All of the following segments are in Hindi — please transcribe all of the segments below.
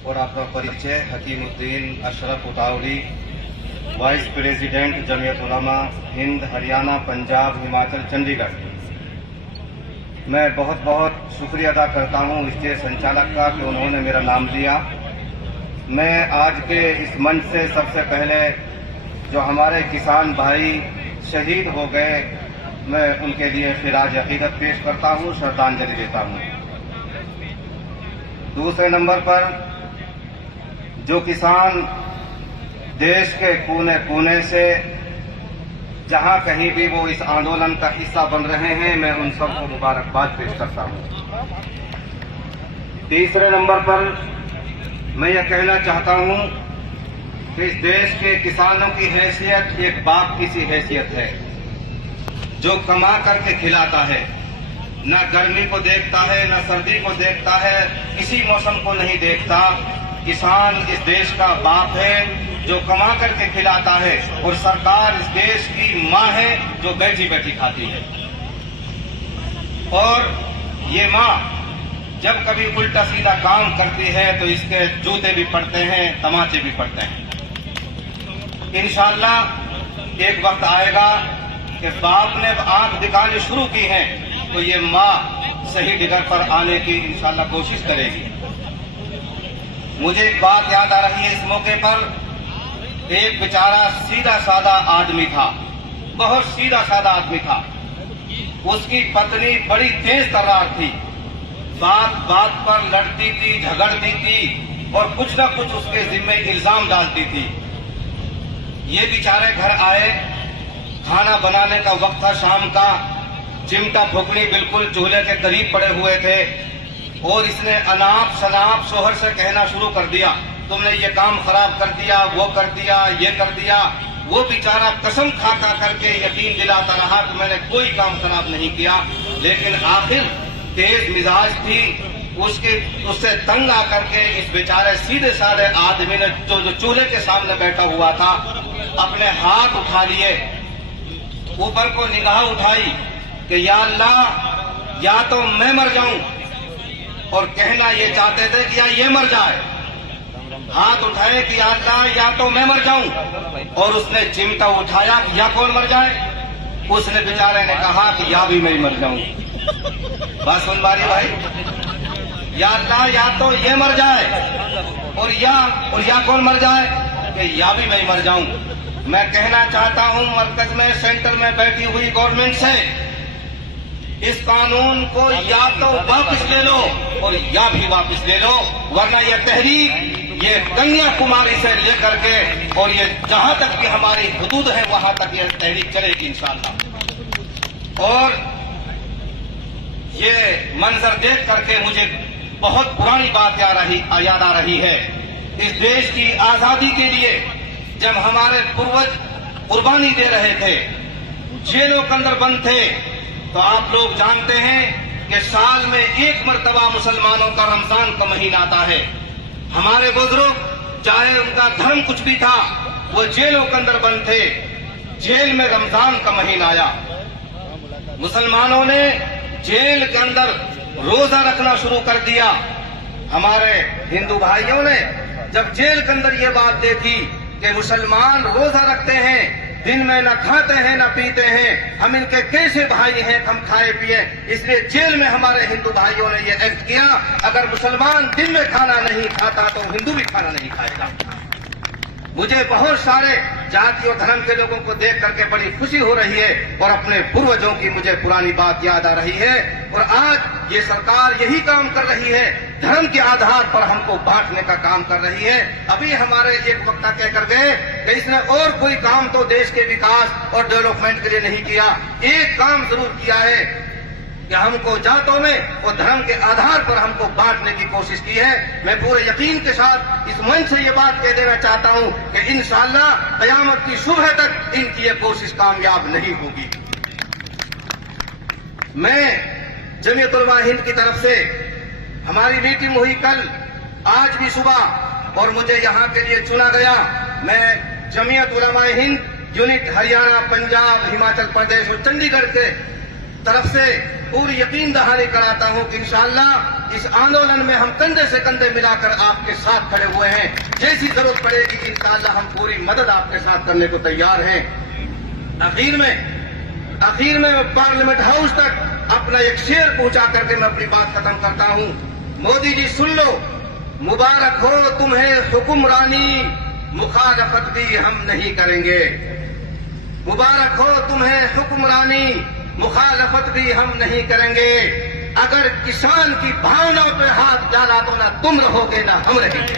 और आपका परिचय हकीमुद्दीन अशरफ उटावली, वाइस प्रेसिडेंट जमीयत उलमा हिंद हरियाणा पंजाब हिमाचल चंडीगढ़। मैं बहुत बहुत शुक्रिया अदा करता हूं स्टेज संचालक का कि उन्होंने मेरा नाम लिया। मैं आज के इस मंच से सबसे पहले जो हमारे किसान भाई शहीद हो गए, मैं उनके लिए खिराज अकीदत पेश करता हूं, श्रद्धांजलि देता हूं। दूसरे नंबर पर जो किसान देश के कोने कोने से जहां कहीं भी वो इस आंदोलन का हिस्सा बन रहे हैं, मैं उन सबको मुबारकबाद पेश करता हूं। तीसरे नंबर पर मैं यह कहना चाहता हूं कि इस देश के किसानों की हैसियत एक बाप की सी हैसियत है, जो कमा करके खिलाता है, न गर्मी को देखता है न सर्दी को देखता है, किसी मौसम को नहीं देखता। किसान इस देश का बाप है जो कमा करके खिलाता है, और सरकार इस देश की माँ है जो बैठी बैठी खाती है। और ये माँ जब कभी उल्टा सीधा काम करती है तो इसके जूते भी पड़ते हैं, तमाचे भी पड़ते हैं। इंशाअल्लाह एक वक्त आएगा कि बाप ने आंख दिखानी शुरू की है तो ये माँ सही डिगर पर आने की इंशाअल्लाह कोशिश करेगी। मुझे एक बात याद आ रही है इस मौके पर। एक बेचारा सीधा साधा आदमी था, बहुत सीधा साधा आदमी था। उसकी पत्नी बड़ी तेज तर्रार थी, बात बात पर लड़ती थी, झगड़ती थी और कुछ न कुछ उसके जिम्मे इल्जाम डालती थी। ये बेचारे घर आए, खाना बनाने का वक्त था शाम का, चिमटा फुकनी बिल्कुल चूल्हे के करीब पड़े हुए थे, और इसने अनाप शनाप शोहर से कहना शुरू कर दिया, तुमने ये काम खराब कर दिया, वो कर दिया, ये कर दिया। वो बेचारा कसम खा करके यकीन दिलाता रहा कि मैंने कोई काम खराब नहीं किया, लेकिन आखिर तेज मिजाज थी उससे तंग आकर के इस बेचारे सीधे साधे आदमी ने जो चूल्हे के सामने बैठा हुआ था, अपने हाथ उठा लिए, ऊपर को निगाह उठाई कि या अल्लाह, या तो मैं मर जाऊं, और कहना ये चाहते थे कि या ये मर जाए। हाथ उठाए कि या अल्लाह, या तो मैं मर जाऊं, और उसने चिमटा उठाया कि या कौन मर जाए। उसने बेचारे ने कहा कि या भी मैं मर जाऊं। बात सुन बारी भाई, या अल्लाह, या तो ये मर जाए और या कौन मर जाए कि या भी मैं मर जाऊं। मैं कहना चाहता हूं मरकज में, सेंटर में बैठी हुई गवर्नमेंट से, इस कानून को या तो वापस ले लो और या भी वापस ले लो, वरना यह तहरीक ये कन्याकुमारी से लेकर के और ये जहां तक भी हमारी हुदूद है वहां तक यह तहरीक चलेगी इंशाअल्लाह। और ये मंजर देख करके मुझे बहुत पुरानी बात याद आ रही है। इस देश की आजादी के लिए जब हमारे पूर्वज कुर्बानी दे रहे थे, जेलों के अंदर बंद थे, तो आप लोग जानते हैं कि साल में एक मर्तबा मुसलमानों का रमजान का महीना आता है। हमारे बुजुर्ग, चाहे उनका धर्म कुछ भी था, वो जेलों के अंदर बंद थे, जेल में रमजान का महीना आया, मुसलमानों ने जेल के अंदर रोजा रखना शुरू कर दिया। हमारे हिंदू भाइयों ने जब जेल के अंदर ये बात देखी कि मुसलमान रोजा रखते हैं, दिन में न खाते हैं न पीते हैं, हम इनके कैसे भाई हैं, हम खाए पिए, इसलिए जेल में हमारे हिंदू भाइयों ने ये एक्ट किया, अगर मुसलमान दिन में खाना नहीं खाता तो हिंदू भी खाना नहीं खाएगा। मुझे बहुत सारे जाति और धर्म के लोगों को देख करके बड़ी खुशी हो रही है और अपने पूर्वजों की मुझे पुरानी बात याद आ रही है। और आज ये सरकार यही काम कर रही है, धर्म के आधार पर हमको बांटने का काम कर रही है। अभी हमारे एक वक्ता कहकर गए कि इसने और कोई काम तो देश के विकास और डेवलपमेंट के लिए नहीं किया, एक काम जरूर किया है कि हमको जातों में और धर्म के आधार पर हमको बांटने की कोशिश की है। मैं पूरे यकीन के साथ इस मंच से ये बात कह देना चाहता हूं कि इंशाअल्लाह क़यामत की सुबह तक इनकी ये कोशिश कामयाब नहीं होगी। मैं जमीयत उलमा हिंद की तरफ से, हमारी मीटिंग हुई कल, आज भी सुबह, और मुझे यहाँ के लिए चुना गया। मैं जमीयत उलमा हिंद यूनिट हरियाणा, पंजाब, हिमाचल प्रदेश और चंडीगढ़ से तरफ से पूरी यकीन दहानी कराता हूं कि इंशाअल्लाह इस आंदोलन में हम कंधे से कंधे मिलाकर आपके साथ खड़े हुए हैं। जैसी जरूरत पड़ेगी इंशाअल्लाह हम पूरी मदद आपके साथ करने को तैयार हैं। आखिर में मैं पार्लियामेंट हाउस तक अपना एक शेर पहुंचा करके मैं अपनी बात खत्म करता हूं। मोदी जी सुन लो, मुबारक हो तुम्हें हुक्मरानी, मुखालफत भी हम नहीं करेंगे। मुबारक हो तुम्हें हुक्मरानी, मुखालफत भी हम नहीं करेंगे। अगर किसान की भावनाओं पे हाथ डाला तो ना तुम रहोगे ना हम रहेंगे।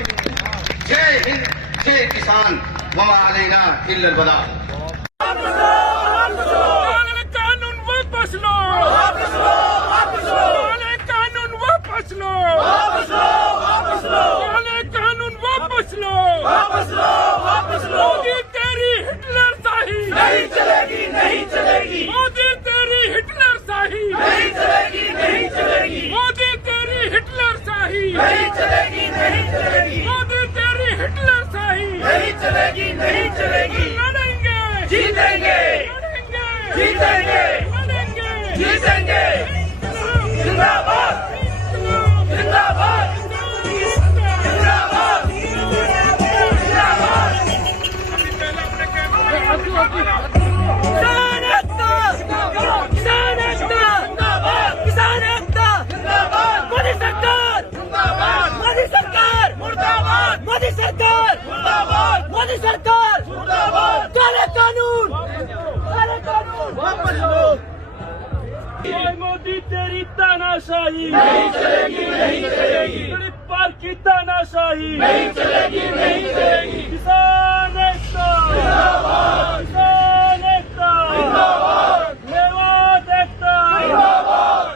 जय हिंद, जय किसान, वमा अलैना इल्लल बलाग। कानून वापस लो, कानून वापस लो, कानून वापस लो। मोदी तेरी हिटलर शाही नहीं चलेगी, नहीं चलेगी, मोदी तेरी हिटलर शाही नहीं चलेगी, नहीं चलेगी, मोदी तेरी हिटलर शाही नहीं चलेगी, नहीं चलेगी, मोदी तेरी हिटलर शाही नहीं चलेगी, नहीं चलेगी। लड़ेंगे, जीतेंगे, लड़ेंगे, जीतेंगे, लड़ेंगे, जीतेंगे। जिंदाबाद, जिंदाबाद, जिंदाबाद, जिंदाबाद। किसान एकता, किसान एकता, किसान एकता, मोदी सरकार, मोदी सरकार, मोदी सरकार, मोदी सरकार, काले कानून, वापस लो। मोदी तेरी तानाशाही नहीं चलेगी, नहीं चलेगी, गरीब पार की तानाशाही नहीं चलेगी, नहीं चलेगी। किसान एकता, किसान एकता, मेवात एकता,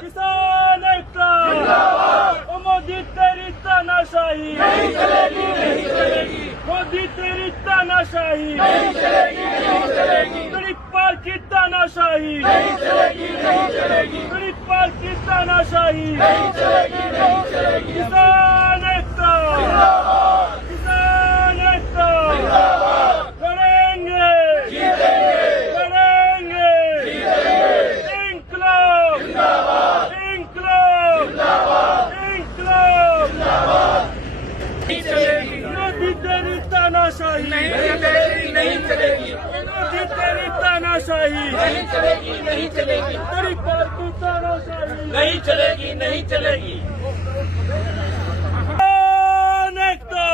किसान एकता, ओ मोदी तेरी तानाशाही नहीं चलेगी, नहीं चलेगी, मोदी तेरी तानाशाही नहीं चलेगी, नहीं चलेगी, गरीब पार की तानाशाही नहीं चलेगी, नहीं चलेगी, गरीब पार की तानाशाही नहीं चलेगी, नहीं चलेगी। किसान एकता, किसान एकता, लड़ेंगे, जीतेंगे, लड़ेंगे, जीतेंगे। इंकलाब, जिंदाबाद, इंकलाब, जिंदाबाद, इंकलाब। नहीं चलेगी, मोदी तेरी तानाशाही नहीं चलेगी, नहीं चलेगी, मोदी तेरी तानाशाही नहीं चलेगी, नहीं चलेगी, गरीब पार की तानाशाही नहीं चलेगी, नहीं चलेगी। किसान एकता,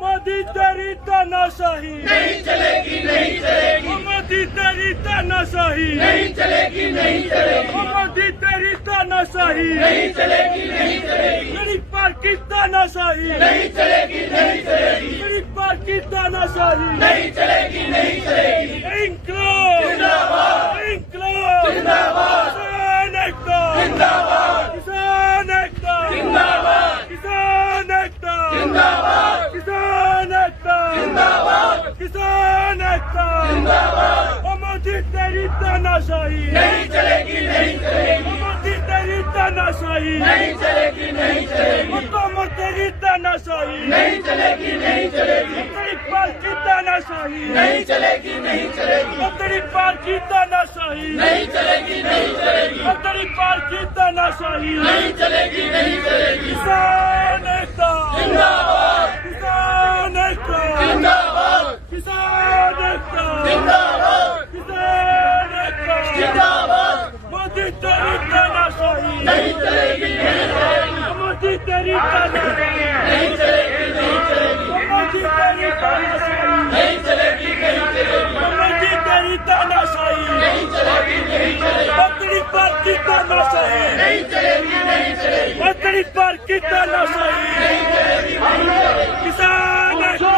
मोदी तेरी तानाशाही नहीं चलेगी, नहीं चलेगी, मोदी तेरी तानाशाही नहीं चलेगी, नहीं चलेगी, मोदी तेरी तानाशाही नहीं चलेगी, नहीं चलेगी, गरीब पार की तानाशाही नहीं चलेगी, नहीं चलेगी, गरीब पार की तानाशाही नहीं चलेगी, नहीं चलेगी। इंकलाब, जिंदाबाद, इंकलाब, जिंदाबाद, किसान एकता, जिंदाबाद, किसान एकता, जिंदाबाद, किसान एकता, जिंदाबाद, किसान एकता, जिंदाबाद, किसान एकता, जिंदाबाद। ओ मोदी तेरी तानाशाही नहीं चलेगी, नहीं चलेगी, मोदी तेरी तानाशाही नहीं चलेगी, नहीं चलेगी, हुकूमत तेरी तानाशाही नहीं चलेगी, नहीं चलेगी, गरीब पार की तानाशाही नहीं चलेगी, नहीं चलेगी, गरीब पार की तानाशाही नहीं चलेगी, नहीं चलेगी, गरीब पार की तानाशाही नहीं चलेगी, नहीं चलेगी। किसान एकता, जिंदाबाद, किसान एकता, जिंदाबाद, किसान एकता, जिंदाबाद, किसान एकता, जिंदाबाद। मोदी तेरी तानाशाही नहीं चलेगी, नहीं चलेगी, मोदी तेरी तानाशाही नहीं चलेगी, नहीं चलेगी, मोदी तेरी तानाशाही नहीं चलेगी, नहीं चलेगी, मोदी तेरी तानाशाही नहीं चलेगी, नहीं चलेगी, गरीब पार की तानाशाही नहीं चलेगी, नहीं चलेगी, गरीब पार की तानाशाही नहीं चलेगी, नहीं चलेगी। किसान एकता,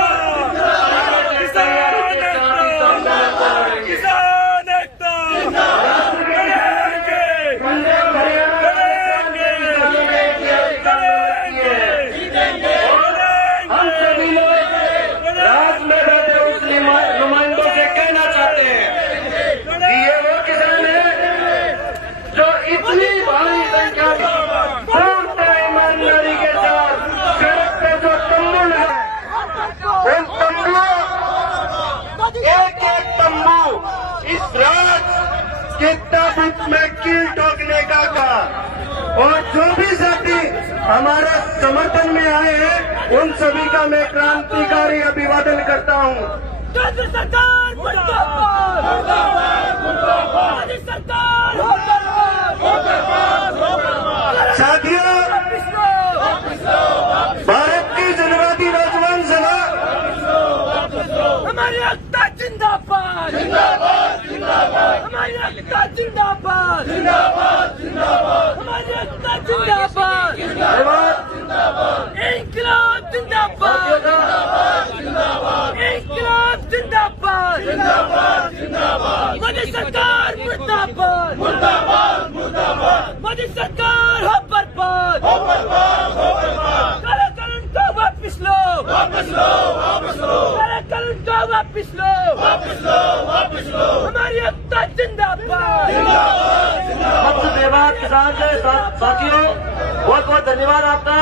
किसान एकता, किसान एकता, लड़ेंगे, लड़ेंगे, लड़ेंगे, राज में बैठे मुस्लिम नुमाइंदों से कहना चाहते हैं कि ये वो किसान है जो इतनी भारी संख्या में पूर्ण ईमानदारी के साथ सड़क पे जो तंबुल है हमारे समर्थन में आए हैं उन सभी का मैं क्रांतिकारी अभिवादन करता हूं। केंद्र सरकार मुर्दाबाद, मोदी सरकार मुर्दाबाद। साथियों, भारत की जनवादी नौजवान सभा हमारी एकता जिंदाबाद, हमारी एकता जिंदाबाद, हमारी एकता जिंदाबाद, इंकलाब जिंदाबाद, इंकलाब जिंदाबाद, मोदी सरकार मुर्दाबाद, मोदी सरकार हो बर्बाद, काले कानून को वापिस लो, काले कानून को वापिस लो, हमारी एकता जिंदाबाद। सबसे धन्यवाद किसान से साथियों, बहुत बहुत धन्यवाद आपका।